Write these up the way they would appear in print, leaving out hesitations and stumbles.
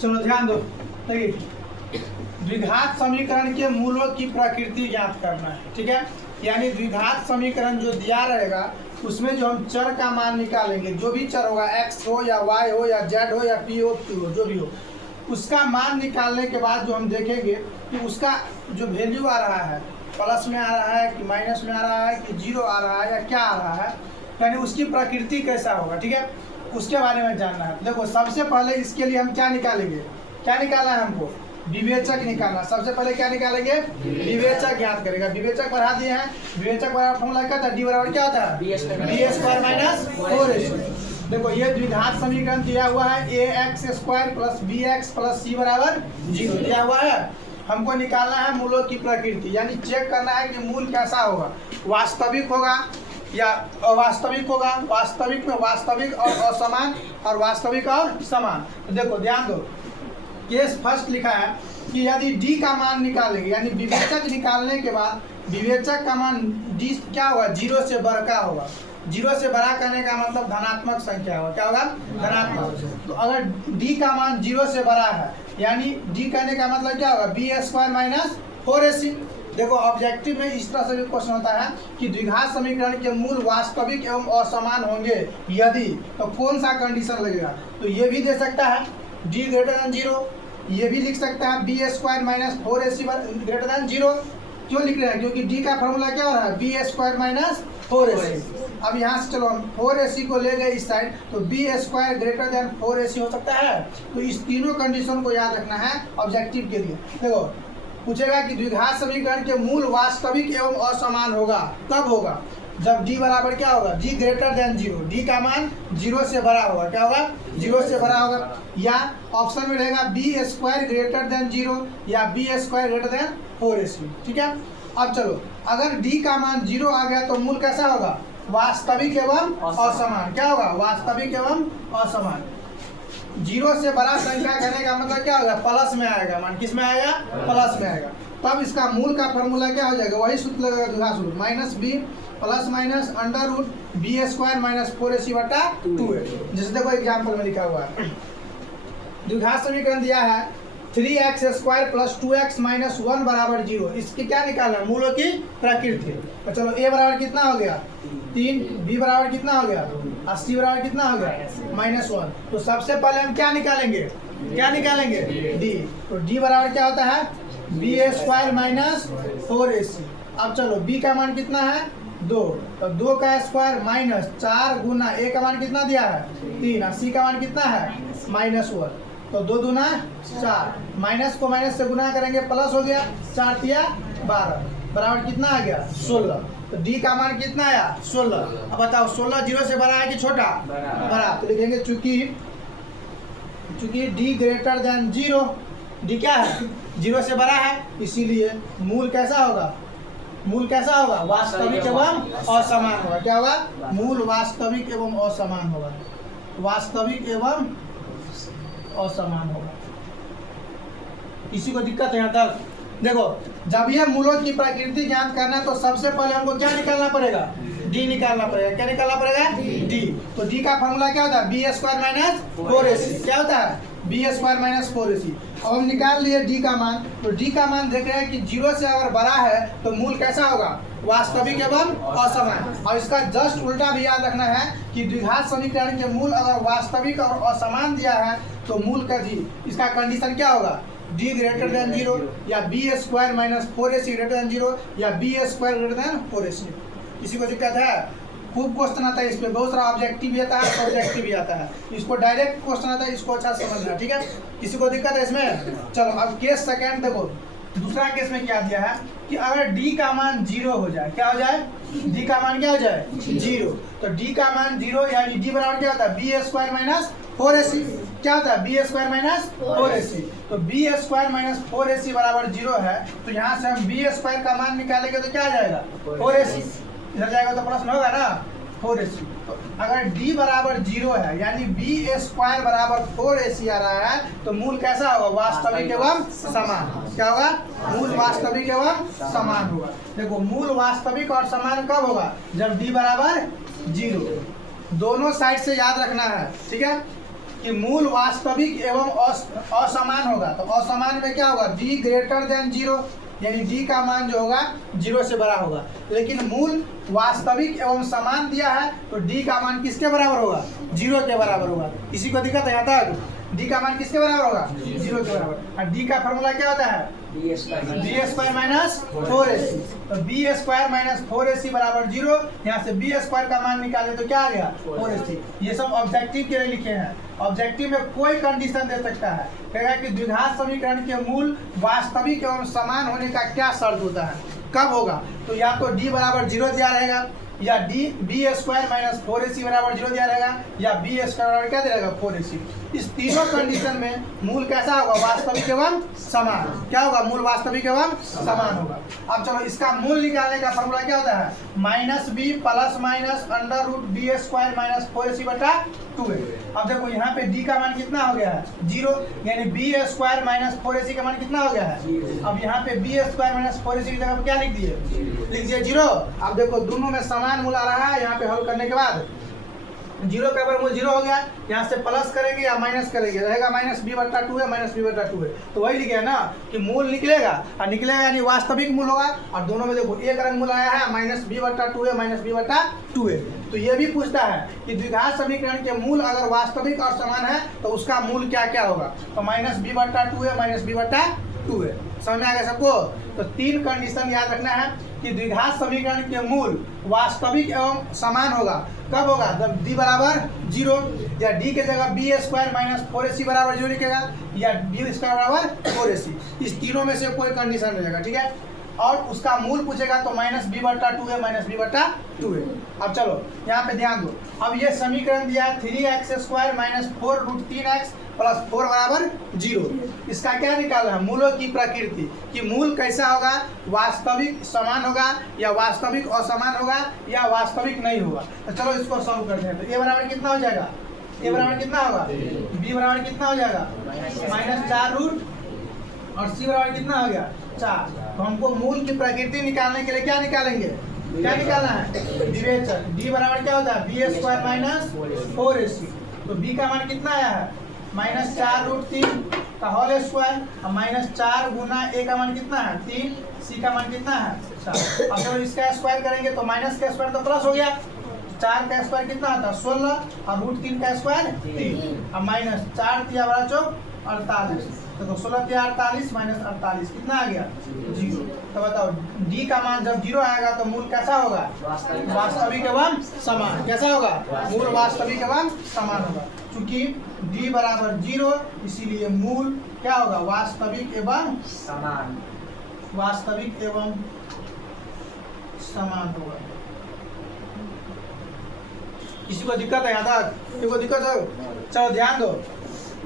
चलो ध्यान दो। देखिए, द्विघात समीकरण के मूलों की प्रकृति ज्ञात करना है, ठीक है। यानी द्विघात समीकरण जो दिया रहेगा उसमें जो हम चर का मान निकालेंगे, जो भी चर होगा, x हो या y हो या z हो या p हो q हो, जो भी हो, उसका मान निकालने के बाद जो हम देखेंगे कि उसका जो वैल्यू आ रहा है, प्लस में आ रहा है कि माइनस में आ रहा है कि जीरो आ रहा है या क्या आ रहा है, यानी उसकी प्रकृति कैसा होगा, ठीक है, उसके बारे में जानना है। देखो, सबसे पहले इसके लिए हम क्या निकालेंगे, क्या निकालना है हमको, विवेचक निकालना। सबसे पहले क्या निकालेंगे, विवेचक ज्ञात करेगा। विवेचक बढ़ा दिए हैं, विवेचक बराबर फॉर्मूला क्या था, डी बराबर क्या होता है, बी स्क्वायर माइनस 4ac। देखो, ये द्विघात समीकरण दिया हुआ है, A X square plus B X plus C बराबर 0 दिया हुआ है। हमको निकालना है मूलों की प्रकृति, यानी चेक करना है कि मूल कैसा होगा, वास्तविक होगा या अवास्तविक होगा। वास्तविक में वास्तविक और असमान, और वास्तविक और समान। तो देखो ध्यान दो, केस फर्स्ट लिखा है कि यदि डी का मान निकालेंगे, यानी विवेचक निकालने के बाद विवेचक का मान डी क्या होगा, 0 से बढ़ का होगा। 0 से बड़ा करने का मतलब धनात्मक संख्या होगा, क्या होगा, धनात्मक। तो अगर डी का मान 0 से बड़ा है, यानी डी करने का मतलब क्या होगा, बी स्क्वायर माइनस 4ac। देखो, ऑब्जेक्टिव में इस तरह से भी क्वेश्चन होता है कि द्विघात समीकरण के मूल वास्तविक एवं असमान होंगे यदि, तो कौन सा कंडीशन लगेगा। तो ये भी दे सकता है डी ग्रेटर देन 0, ये भी लिख सकता है B square minus 4ac greater than 0। क्यों लिख रहे हैं, क्योंकि डी का फॉर्मूला क्या हो रहा है, बी स्क्वायर माइनस 4ac। अब यहाँ से चलो हम 4ac को ले गए इस साइड, तो B square greater than 4ac हो सकता है। तो इस तीनों कंडीशन को याद रखना है ऑब्जेक्टिव के लिए। देखो, पूछेगा कि द्विघात समीकरण के मूल वास्तविक एवं असमान होगा, कब होगा, जब d बराबर क्या होगा, d ग्रेटर देन 0, d का मान 0 से बड़ा होगा, क्या होगा, 0 से बड़ा होगा। या ऑप्शन में रहेगा बी स्क्वायर ग्रेटर देन 0 या B square greater than 4ac, ठीक है। अब चलो, अगर d का मान 0 आ गया तो मूल कैसा होगा, वास्तविक एवं असमान। क्या होगा, वास्तविक एवं असमान। 0 से बड़ा संख्या करने का मतलब क्या होगा, प्लस में आएगा मान, किस में आएगा, प्लस में आएगा। तब इसका मूल का फॉर्मूला क्या हो जाएगा, वही सूत्र लगेगा, द्विघात सूत्र, minus B plus minus under root B square minus 4ac बटा 2a। जैसे देखो एग्जाम्पल में लिखा हुआ है, द्विघात समीकरण दिया है 3x square plus 2x minus 1 बराबर 0। इसके क्या निकालना है, मूलों की प्रकृति। तो चलो, a बराबर कितना हो गया 3, b बराबर कितना हो गया, और c बराबर कितना हो गया -1। तो सबसे पहले हम क्या निकालेंगे, क्या निकालेंगे, d। तो d बराबर क्या होता है, बी स्क्वायर माइनस 4ac। अब चलो, b का मान कितना है 2, तो 2 का स्क्वायर माइनस 4 गुना a का मान कितना दिया है 3, और c का मान कितना है -1। तो 2 दूना 4, माइनस को माइनस से गुना करेंगे प्लस हो गया, 4 तिया 12 बराबर कितना आ गया 16। तो d का मान कितना आया 16। अब बताओ 16 0 से बड़ा है कि छोटा, बड़ा। तो लिखेंगे चूंकि d ग्रेटर देन 0, d क्या है 0 से बड़ा है, इसीलिए मूल कैसा होगा, मूल कैसा होगा, वास्तविक एवं असमान होगा। क्या होगा, मूल वास्तविक एवं असमान होगा, वास्तविक एवं असमान होगा। किसी को दिक्कत है यहाँ तक। देखो, जब ये मूलों की प्रकृति ज्ञात करना है तो सबसे पहले हमको क्या निकालना पड़ेगा, डी निकालना पड़ेगा। क्या निकालना पड़ेगा, डी। तो डी का फॉर्मूला क्या होता है, बी स्क्वायर माइनस 4ac। क्या होता है, बी स्क्वायर माइनस 4ac। अब हम निकाल लिए डी का मान, तो डी का मान देख रहे हैं कि 0 से अगर बड़ा है तो मूल कैसा होगा, वास्तविक एवं असमान। और इसका जस्ट उल्टा भी याद रखना है कि द्विघात समीकरण के मूल अगर वास्तविक और असमान दिया है तो मूल का जी, इसका कंडीशन क्या होगा, d ग्रेटर देन 0 या B square minus 4ac greater than 0 या B square greater than 4ac। किसी को दिक्कत है, खूब क्वेश्चन आता है इस पे, बहुत सारा ऑब्जेक्टिव भी आता है, सब्जेक्टिव भी आता है। इसको डायरेक्ट क्वेश्चन आता है, इसको अच्छा समझना, ठीक है। किसी को दिक्कत है इसमें। चलो, अब केस सेकंड देखो, दूसरा केस में क्या दिया है कि अगर d का मान 0 हो जाए, क्या हो जाए, d का मान क्या हो जाए 0। तो d का मान 0, यानी d बराबर क्या होता है, बी स्क्वायर माइनस 4ac। क्या होता है, बी स्क्वायर माइनस 4ac। तो बी स्क्वायर माइनस 4ac बराबर 0 है, तो यहाँ से हम बी स्क्वायर का मान निकालेंगे तो क्या आ जाएगा 4ac, इधर जाएगा तो प्लस में होगा ना 4ac। तो अगर d बराबर 0 है, यानी बी स्क्वायर बराबर 4ac आ रहा है, तो मूल कैसा होगा, वास्तविक एवं समान। क्या होगा, मूल वास्तविक एवं समान होगा। देखो, मूल वास्तविक और समान कब होगा, जब d बराबर 0। दोनों साइड से याद रखना है, ठीक है। कि मूल वास्तविक एवं असमान होगा। तो असमान में क्या होगा, d ग्रेटर देन 0, यानी d का मान जो होगा 0 से बड़ा होगा। लेकिन मूल वास्तविक एवं समान दिया है तो d का मान किसके बराबर होगा, 0 के बराबर होगा। किसी को दिक्कत है यहाँ तक? d का मान किसके बराबर होगा, 0 के बराबर। और d का फॉर्मूला क्या होता है, b स्क्वायर माइनस 4ac। तो b स्क्वायर माइनस 4ac बराबर 0। यहाँ से b स्क्वायर का मान निकाले तो क्या आ गया, 4ac। ये सब ऑब्जेक्टिव के लिए लिखे हैं। ऑब्जेक्टिव में कोई कंडीशन दे सकता है, कहेगा कि द्विघात समीकरण के मूल वास्तविक एवं समान होने का क्या शर्त होता है, कब होगा। तो या तो d बराबर 0 दिया रहेगा, या b स्क्वायर माइनस 4ac बराबर 0 दिया रहेगा, या b स्क्वायर बराबर क्या दिया रहेगा, 4ac। इस तीनों कंडीशन में मूल कैसा होगा, वास्तविक एवं समान। क्या होगा, मूल वास्तविक एवं समान होगा। अब चलो इसका मूल निकालने का फॉर्मूला क्या होता है, minus B plus minus under root B square minus 4ac बटा 2a। अब देखो यहाँ पे d का मान कितना हो गया है, 0, यानी b स्क्वायर माइनस 4ac का मान कितना हो गया है। अब यहाँ पे b स्क्वायर माइनस 4ac की जगह पे क्या लिख दिए 0। अब देखो दोनों में समान मूल आ रहा है। यहाँ पे हल करने के बाद 0 का वर्गमूल 0 हो गया, यहाँ से प्लस करेंगे या माइनस करेंगे, रहेगा माइनस b बटा 2a, माइनस b बटा 2a। तो वही लिखे है ना कि मूल निकलेगा, और निकलेगा यानी वास्तविक मूल होगा। और दोनों में देखो एक रंग मूल आया है, माइनस b बटा 2a, माइनस b बटा 2a। तो ये भी पूछता है कि द्विघात समीकरण के मूल अगर वास्तविक और समान है तो उसका मूल क्या क्या होगा। तो माइनस b बटा 2a, माइनस b बटा 2a। समझ में आ गया सबको। तो तीन कंडीशन याद रखना है कि द्विघात समीकरण के मूल वास्तविक एवं समान होगा। कब होगा, जब d बराबर 0, या d के जगह b स्क्वायर माइनस 4ac बराबर 0 लिखेगा, या b स्क्वायर बराबर 4ac। इस तीनों में से कोई कंडीशन रहेगा, ठीक है। और उसका मूल पूछेगा तो माइनस b बटा 2a, माइनस b बटा 2a। अब चलो यहाँ पे ध्यान दो। अब ये समीकरण दिया है 3x square minus 4 root 3x plus 4 बराबर 0। इसका क्या निकालना है, मूलों की प्रकृति, कि मूल कैसा होगा, वास्तविक समान होगा या वास्तविक असमान होगा या वास्तविक नहीं होगा। तो चलो इसको सॉल्व करते हैं। तो a बराबर कितना हो जाएगा, a बराबर कितना होगा, b बराबर कितना हो जाएगा, माइनस 4 रूट, और c बराबर कितना हो गया, 4। तो हमको मूल की प्रकृति निकालने के लिए क्या निकालेंगे, क्या निकालना है, विवेचक। d बराबर क्या होता है, b स्क्वायर माइनस 4ac। तो b का मान कितना आया है, माइनस 4 रूट 3 का होल स्क्वायर, और माइनस 4 गुना a का मान कितना है 3, c का मान कितना है 4। अब जब इसका स्क्वायर करेंगे तो माइनस का स्क्वायर तो प्लस हो गया, 4 का स्क्वायर कितना आता है 16, और रूट 3 का स्क्वायर 3, अब माइनस 4 3 बड़ा चौक 48। तो 16 3 48 माइनस 48 कितना आ गया 0। तो बताओ d का मान जब 0 आएगा तो मूल कैसा होगा, वास्तविक एवं समान। कैसा होगा, मूल वास्तविक एवं समान होगा। चूंकि d बराबर 0 इसीलिए मूल क्या होगा, वास्तविक एवं समान, वास्तविक एवं समान होगा। किसी को दिक्कत है यहाँ तक, किसी को दिक्कत है, चलो ध्यान दो।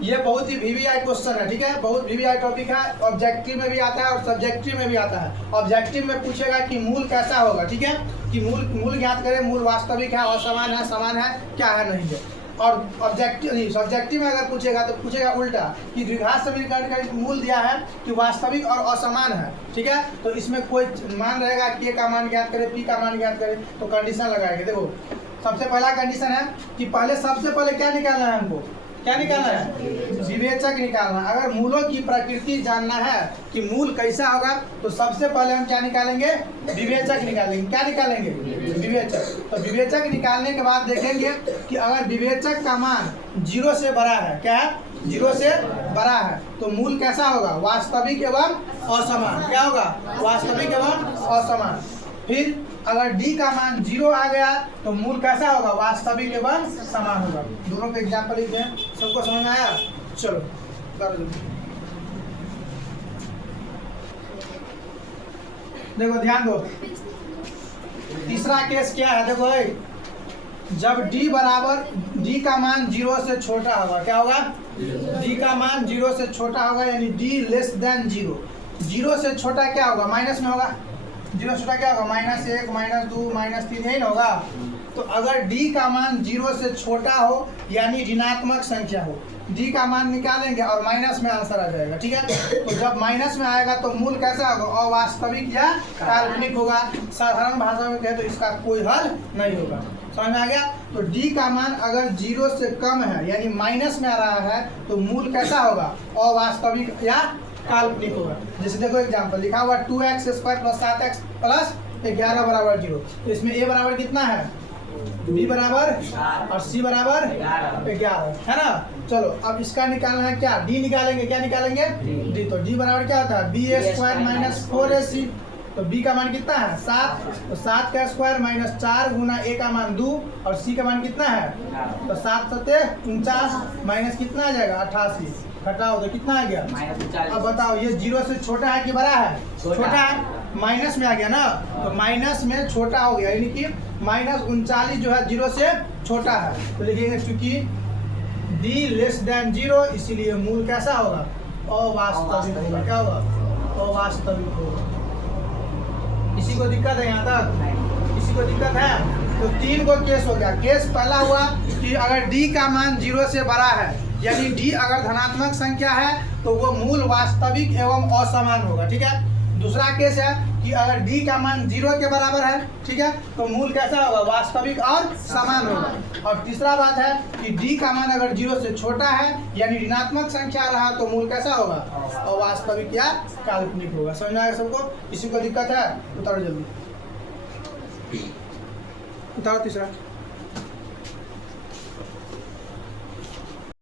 ये बहुत ही वीवीआई क्वेश्चन है, ठीक है, बहुत वीवीआई टॉपिक है। ऑब्जेक्टिव में भी आता है और सब्जेक्टिव में भी आता है। ऑब्जेक्टिव में पूछेगा कि मूल कैसा होगा, ठीक है, कि मूल ज्ञात करें, मूल वास्तविक है, असमान है, समान है, क्या है, नहीं है। और ऑब्जेक्टिव नहीं, सब्जेक्टिव में अगर पूछेगा तो पूछेगा उल्टा कि द्विघात समीकरण का मूल दिया है कि वास्तविक और असमान है, ठीक है। तो इसमें कोई मान रहेगा k का मान ज्ञात करें, p का मान ज्ञात करें, तो कंडीशन लगाएंगे। देखो सबसे पहला कंडीशन है कि सबसे पहले क्या निकालना है, हमको क्या निकालना है, विवेचक निकालना। अगर मूलों की प्रकृति जानना है कि मूल कैसा होगा तो सबसे पहले हम क्या निकालेंगे, विवेचक निकालेंगे। क्या निकालेंगे, विवेचक। तो विवेचक निकालने के बाद देखेंगे कि अगर विवेचक का मान 0 से बड़ा है, क्या है, 0 से बड़ा है, तो मूल कैसा होगा, वास्तविक एवं असमान। क्या होगा, वास्तविक एवं असमान। फिर अगर d का मान 0 आ गया तो मूल कैसा होगा, वास्तविक एवं समान होगा। दोनों के एग्जाम्पल लिखते हैं, सबको समझ में आया। चलो देखो ध्यान दो, तीसरा केस क्या है, देखो जब d का मान 0 से छोटा होगा, क्या होगा, d का मान 0 से छोटा होगा, यानी d लेस देन 0। 0 से छोटा क्या होगा, माइनस में होगा। 0 से छोटा क्या होगा, -1 -2 -3, यही ना होगा। तो अगर d का मान 0 से छोटा हो यानी ऋणात्मक संख्या हो, d का मान निकालेंगे और माइनस में आंसर आ जाएगा, ठीक है। तो जब माइनस में आएगा तो मूल कैसा होगा, अवास्तविक या काल्पनिक होगा। साधारण भाषा में कहे तो इसका कोई हल नहीं होगा। समझ में आ गया। तो डी का मान अगर 0 से कम है यानी माइनस में आ रहा है तो मूल कैसा होगा, अवास्तविक या काल्पनिक होगा। जैसे देखो एग्जांपल लिखा हुआ 2x square plus 7x plus 11 बराबर 0। तो इसमें a बराबर कितना है, b बराबर और c बराबर 11 है ना। चलो अब इसका निकालना है क्या, d निकालेंगे, क्या निकालेंगे d। तो d बराबर क्या होता है b स्क्वायर माइनस 4ac। तो b का मान कितना है 7, तो 7 का स्क्वायर माइनस 4 गुना a का मान 2 और c का मान कितना है, तो 7 सत्ते 49 माइनस कितना आ जाएगा 88, घटाओ तो कितना आ गया। अब बताओ ये 0 से छोटा है कि बड़ा है, छोटा है, माइनस में आ गया ना। तो माइनस में छोटा हो गया यानी कि माइनस 39 जो है 0 से छोटा है। तो लिखेंगे चूंकि d लेस देन 0 इसीलिए मूल कैसा होगा, अवास्तविक होगा। क्या होगा, अवास्तविक होगा। किसी को दिक्कत है यहाँ तक, किसी को दिक्कत है। तो 3 को केस हो गया। केस पहला हुआ कि अगर d का मान 0 से बड़ा है यानी d अगर धनात्मक संख्या है तो वो मूल वास्तविक एवं असमान होगा, ठीक है। दूसरा केस है कि अगर d का मान 0 के बराबर है, ठीक है, तो मूल कैसा होगा, वास्तविक और समान होगा। और तीसरा बात है कि d का मान अगर 0 से छोटा है यानी ऋणात्मक संख्या रहा तो मूल कैसा होगा, अवास्तविक या काल्पनिक होगा। समझ में आएगा सबको। किसी को दिक्कत है उतारो जल्दी, उतारो तीसरा।